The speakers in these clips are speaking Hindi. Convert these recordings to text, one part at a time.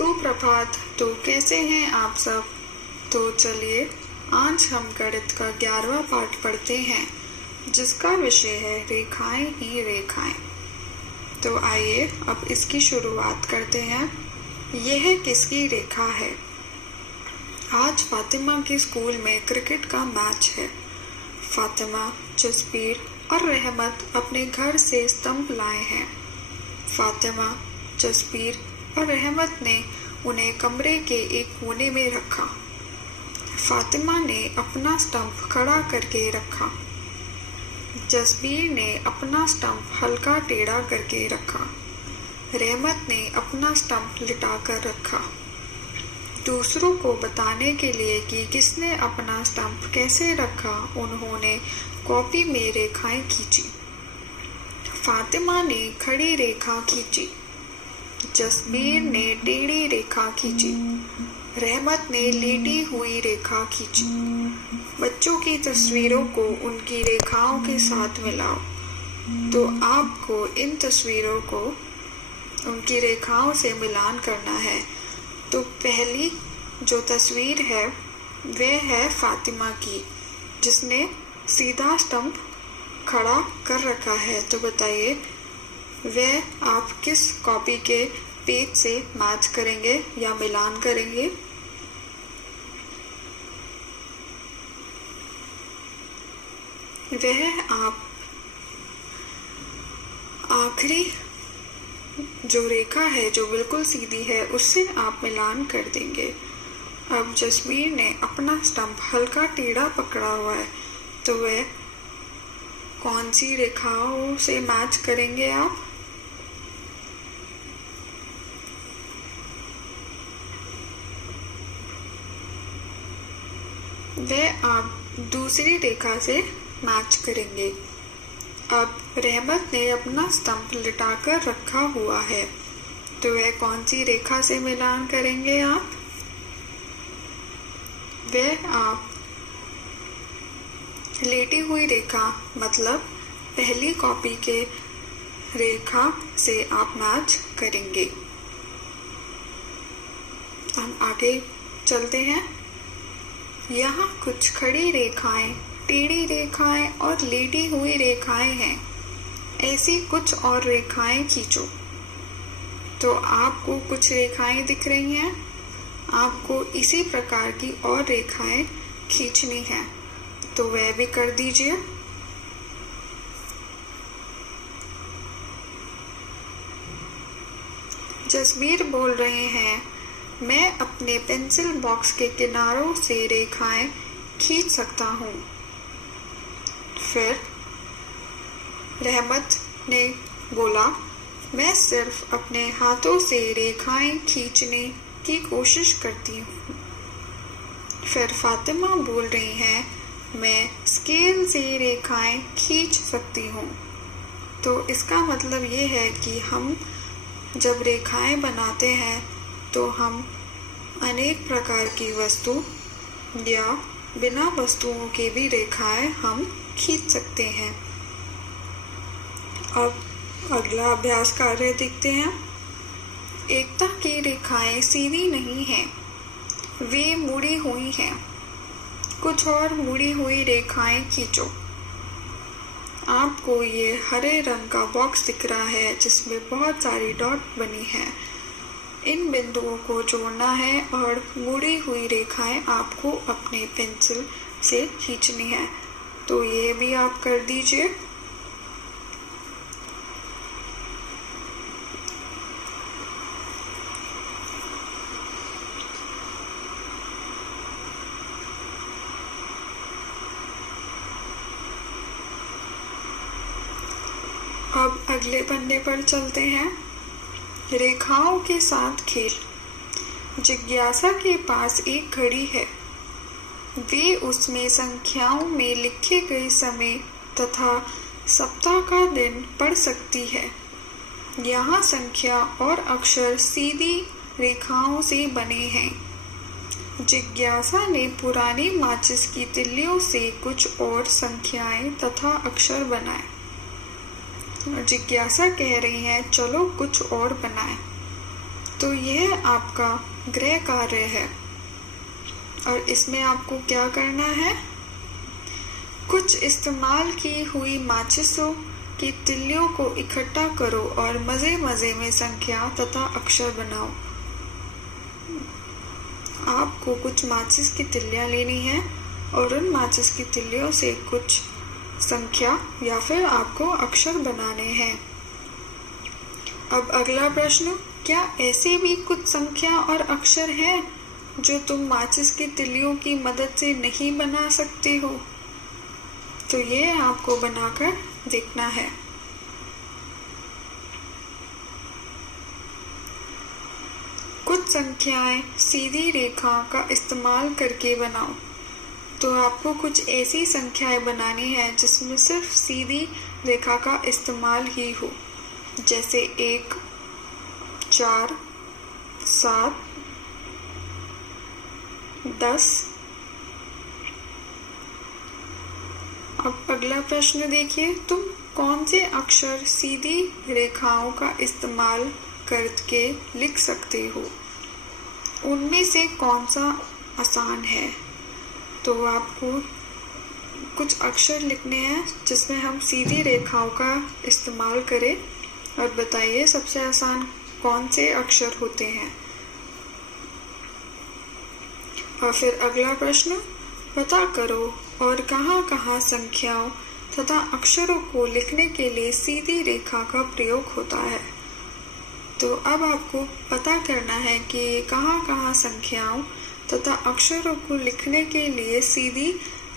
सुप्रभात। तो कैसे हैं आप सब? तो चलिए आज हम गणित का 11वां पाठ पढ़ते हैं, जिसका विषय है रेखाएं ही रेखाएं। तो आइए अब इसकी शुरुआत करते हैं। यह किसकी रेखा है? आज फातिमा के स्कूल में क्रिकेट का मैच है। फातिमा, जसबीर और रहमत अपने घर से स्टंप लाए हैं। फातिमा, जसबीर और रहमत ने उन्हें कमरे के एक कोने में रखा। फातिमा ने अपना स्टंप खड़ा करके रखा। जसबीर ने अपना स्टंप हल्का टेढ़ा करके रखा। रहमत ने अपना स्टंप लिटाकर रखा। दूसरों को बताने के लिए कि किसने अपना स्टंप कैसे रखा, उन्होंने कॉपी में रेखाएं खींची। फातिमा ने खड़ी रेखा खींची। जसबीर ने टेढ़ी रेखा खींची। रहमत ने लेटी हुई रेखा खींची। बच्चों की तस्वीरों को उनकी रेखाओं के साथ मिलाओ। तो आपको इन तस्वीरों को उनकी रेखाओं से मिलान करना है। तो पहली जो तस्वीर है वह है फातिमा की, जिसने सीधा स्टंप खड़ा कर रखा है। तो बताइए वह आप किस कॉपी के पेज से मैच करेंगे या मिलान करेंगे? वह आप आखिरी जो रेखा है जो बिल्कुल सीधी है उससे आप मिलान कर देंगे। अब जसबीर ने अपना स्टंप हल्का टेढ़ा पकड़ा हुआ है, तो वह कौन सी रेखाओं से मैच करेंगे आप? वह आप दूसरी रेखा से मैच करेंगे। अब रहमत ने अपना स्टंप लिटाकर रखा हुआ है, तो वह कौन सी रेखा से मिलान करेंगे आप? वह आप लेटी हुई रेखा मतलब पहली कॉपी के रेखा से आप मैच करेंगे। हम आगे चलते हैं। यहाँ कुछ खड़ी रेखाएं, टेढ़ी रेखाएं और लेटी हुई रेखाएं हैं। ऐसी कुछ और रेखाएं खींचो। तो आपको कुछ रेखाएं दिख रही हैं। आपको इसी प्रकार की और रेखाएं खींचनी है, तो वह भी कर दीजिए। जसबीर बोल रहे हैं, मैं अपने पेंसिल बॉक्स के किनारों से रेखाएं खींच सकता हूँ। फिर रहमत ने बोला, मैं सिर्फ अपने हाथों से रेखाएं खींचने की कोशिश करती हूँ। फिर फातिमा बोल रही हैं, मैं स्केल से रेखाएं खींच सकती हूँ। तो इसका मतलब ये है कि हम जब रेखाएं बनाते हैं तो हम अनेक प्रकार की वस्तु या बिना वस्तुओं के भी रेखाएं हम खींच सकते हैं। अब अगला अभ्यास कार्य देखते हैं। एकता की रेखाएं सीधी नहीं हैं, वे मुड़ी हुई हैं। कुछ और मुड़ी हुई रेखाएं खींचो। आपको ये हरे रंग का बॉक्स दिख रहा है जिसमें बहुत सारी डॉट बनी है। इन बिंदुओं को जोड़ना है और मुड़ी हुई रेखाएं आपको अपने पेंसिल से खींचनी है। तो ये भी आप कर दीजिए। अब अगले पन्ने पर चलते हैं। रेखाओं के साथ खेल। जिज्ञासा के पास एक घड़ी है। वे उसमें संख्याओं में लिखे गए समय तथा सप्ताह का दिन पढ़ सकती है। यहाँ संख्या और अक्षर सीधी रेखाओं से बने हैं। जिज्ञासा ने पुरानी माचिस की तिल्लियों से कुछ और संख्याएं तथा अक्षर बनाए। जिज्ञासा कह रही है, चलो कुछ और बनाएं। तो यह आपका गृह कार्य है और इसमें आपको क्या करना है? कुछ इस्तेमाल की हुई माचिसों की तिल्लियों को इकट्ठा करो और मजे मजे में संख्या तथा अक्षर बनाओ। आपको कुछ माचिस की तिल्लियां लेनी है और उन माचिस की तिल्लियों से कुछ संख्या या फिर आपको अक्षर बनाने हैं। अब अगला प्रश्न, क्या ऐसे भी कुछ संख्या और अक्षर हैं जो तुम माचिस की तिल्लियों की मदद से नहीं बना सकते हो? तो ये आपको बनाकर देखना है। कुछ संख्याएं सीधी रेखा का इस्तेमाल करके बनाओ। तो आपको कुछ ऐसी संख्याएं बनानी है जिसमें सिर्फ सीधी रेखा का इस्तेमाल ही हो, जैसे 1, 4, 7, 10। अब अगला प्रश्न देखिए, तुम कौन से अक्षर सीधी रेखाओं का इस्तेमाल करके लिख सकते हो? उनमें से कौन सा आसान है? तो आपको कुछ अक्षर लिखने हैं जिसमें हम सीधी रेखाओं का इस्तेमाल करें और बताइए सबसे आसान कौन से अक्षर होते हैं। और फिर अगला प्रश्न, पता करो और कहाँ-कहाँ संख्याओं तथा अक्षरों को लिखने के लिए सीधी रेखा का प्रयोग होता है। तो अब आपको पता करना है कि कहाँ-कहाँ संख्याओं तथा अक्षरों को लिखने के लिए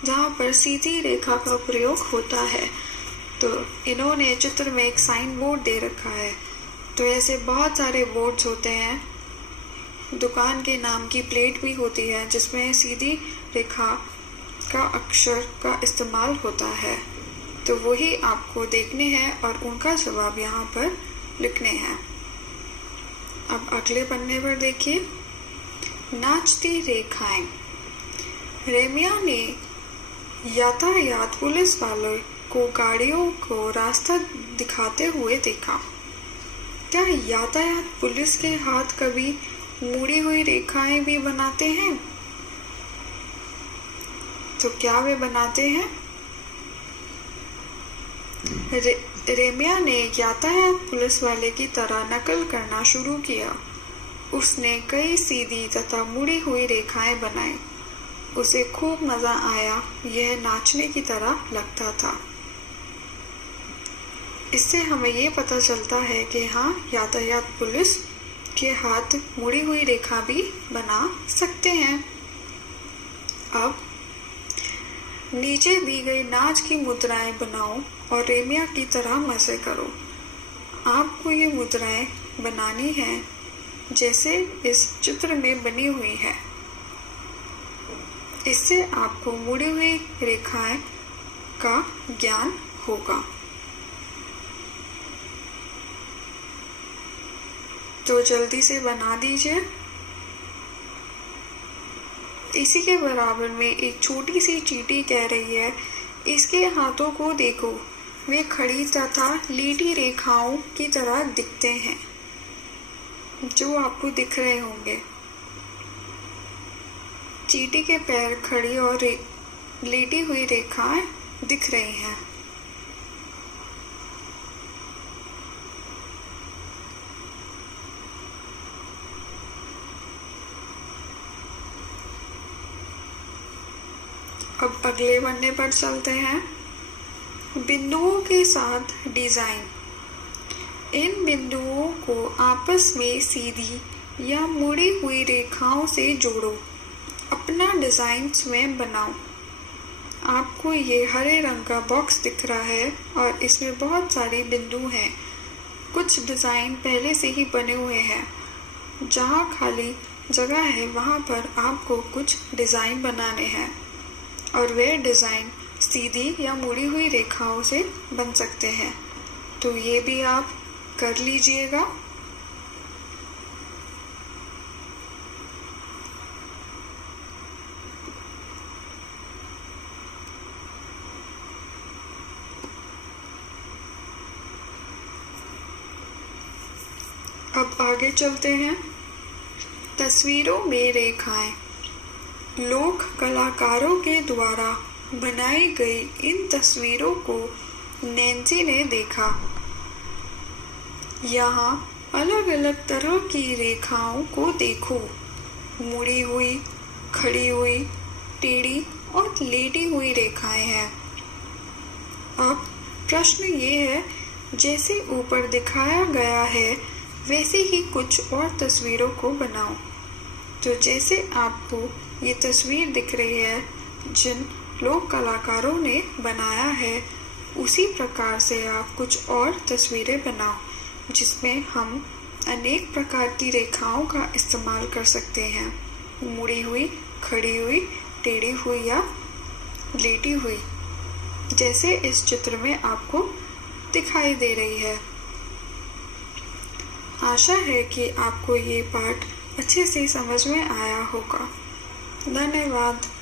जहाँ पर सीधी रेखा का प्रयोग होता है। तो इन्होंने चित्र में एक साइन बोर्ड दे रखा है। तो ऐसे बहुत सारे बोर्ड्स होते हैं, दुकान के नाम की प्लेट भी होती है जिसमें सीधी रेखा का अक्षर का इस्तेमाल होता है। तो वही आपको देखने हैं और उनका जवाब यहाँ पर लिखने हैं। अब अगले पन्ने पर देखिए, नाचती रेखाएं। रेमिया ने यातायात पुलिस वालों को गाड़ियों को रास्ता दिखाते हुए देखा। क्या यातायात पुलिस के हाथ कभी मुड़ी हुई रेखाएं भी बनाते हैं? तो क्या वे बनाते हैं? रेमिया ने यातायात पुलिस वाले की तरह नकल करना शुरू किया। उसने कई सीधी तथा मुड़ी हुई रेखाएं बनाई। उसे खूब मजा आया, यह नाचने की तरह लगता था। इससे हमें ये पता चलता है कि हाँ, यातायात पुलिस के हाथ मुड़ी हुई रेखा भी बना सकते हैं। अब नीचे दी गई नाच की मुद्राएं बनाओ और रेमिया की तरह मजे करो। आपको ये मुद्राएं बनानी है जैसे इस चित्र में बनी हुई है। इससे आपको मुड़ी हुई रेखाएं का ज्ञान होगा। तो जल्दी से बना दीजिए। इसी के बराबर में एक छोटी सी चींटी कह रही है, इसके हाथों को देखो, वे खड़ी तथा लीटी रेखाओं की तरह दिखते हैं, जो आपको दिख रहे होंगे। चींटी के पैर खड़ी और लेटी हुई रेखाएं दिख रही हैं। अब अगले पन्ने पर चलते हैं। बिंदुओं के साथ डिजाइन। इन बिंदुओं को आपस में सीधी या मुड़ी हुई रेखाओं से जोड़ो। अपना डिजाइन स्वयं बनाओ। आपको ये हरे रंग का बॉक्स दिख रहा है और इसमें बहुत सारे बिंदु हैं। कुछ डिजाइन पहले से ही बने हुए हैं। जहाँ खाली जगह है वहाँ पर आपको कुछ डिजाइन बनाने हैं और वे डिजाइन सीधी या मुड़ी हुई रेखाओं से बन सकते हैं। तो ये भी आप कर लीजिएगा। अब आगे चलते हैं। तस्वीरों में रेखाएं। लोक कलाकारों के द्वारा बनाई गई इन तस्वीरों को नैन्सी ने देखा। यहाँ अलग अलग तरह की रेखाओं को देखो, मुड़ी हुई, खड़ी हुई, टेढ़ी और लेटी हुई रेखाएं हैं। अब प्रश्न ये है, जैसे ऊपर दिखाया गया है वैसे ही कुछ और तस्वीरों को बनाओ। तो जैसे आपको ये तस्वीर दिख रही है जिन लोक कलाकारों ने बनाया है, उसी प्रकार से आप कुछ और तस्वीरें बनाओ जिसमें हम अनेक प्रकार की रेखाओं का इस्तेमाल कर सकते हैं, मुड़ी हुई, खड़ी हुई, टेढ़ी हुई या लेटी हुई, जैसे इस चित्र में आपको दिखाई दे रही है। आशा है कि आपको ये पाठ अच्छे से समझ में आया होगा। धन्यवाद।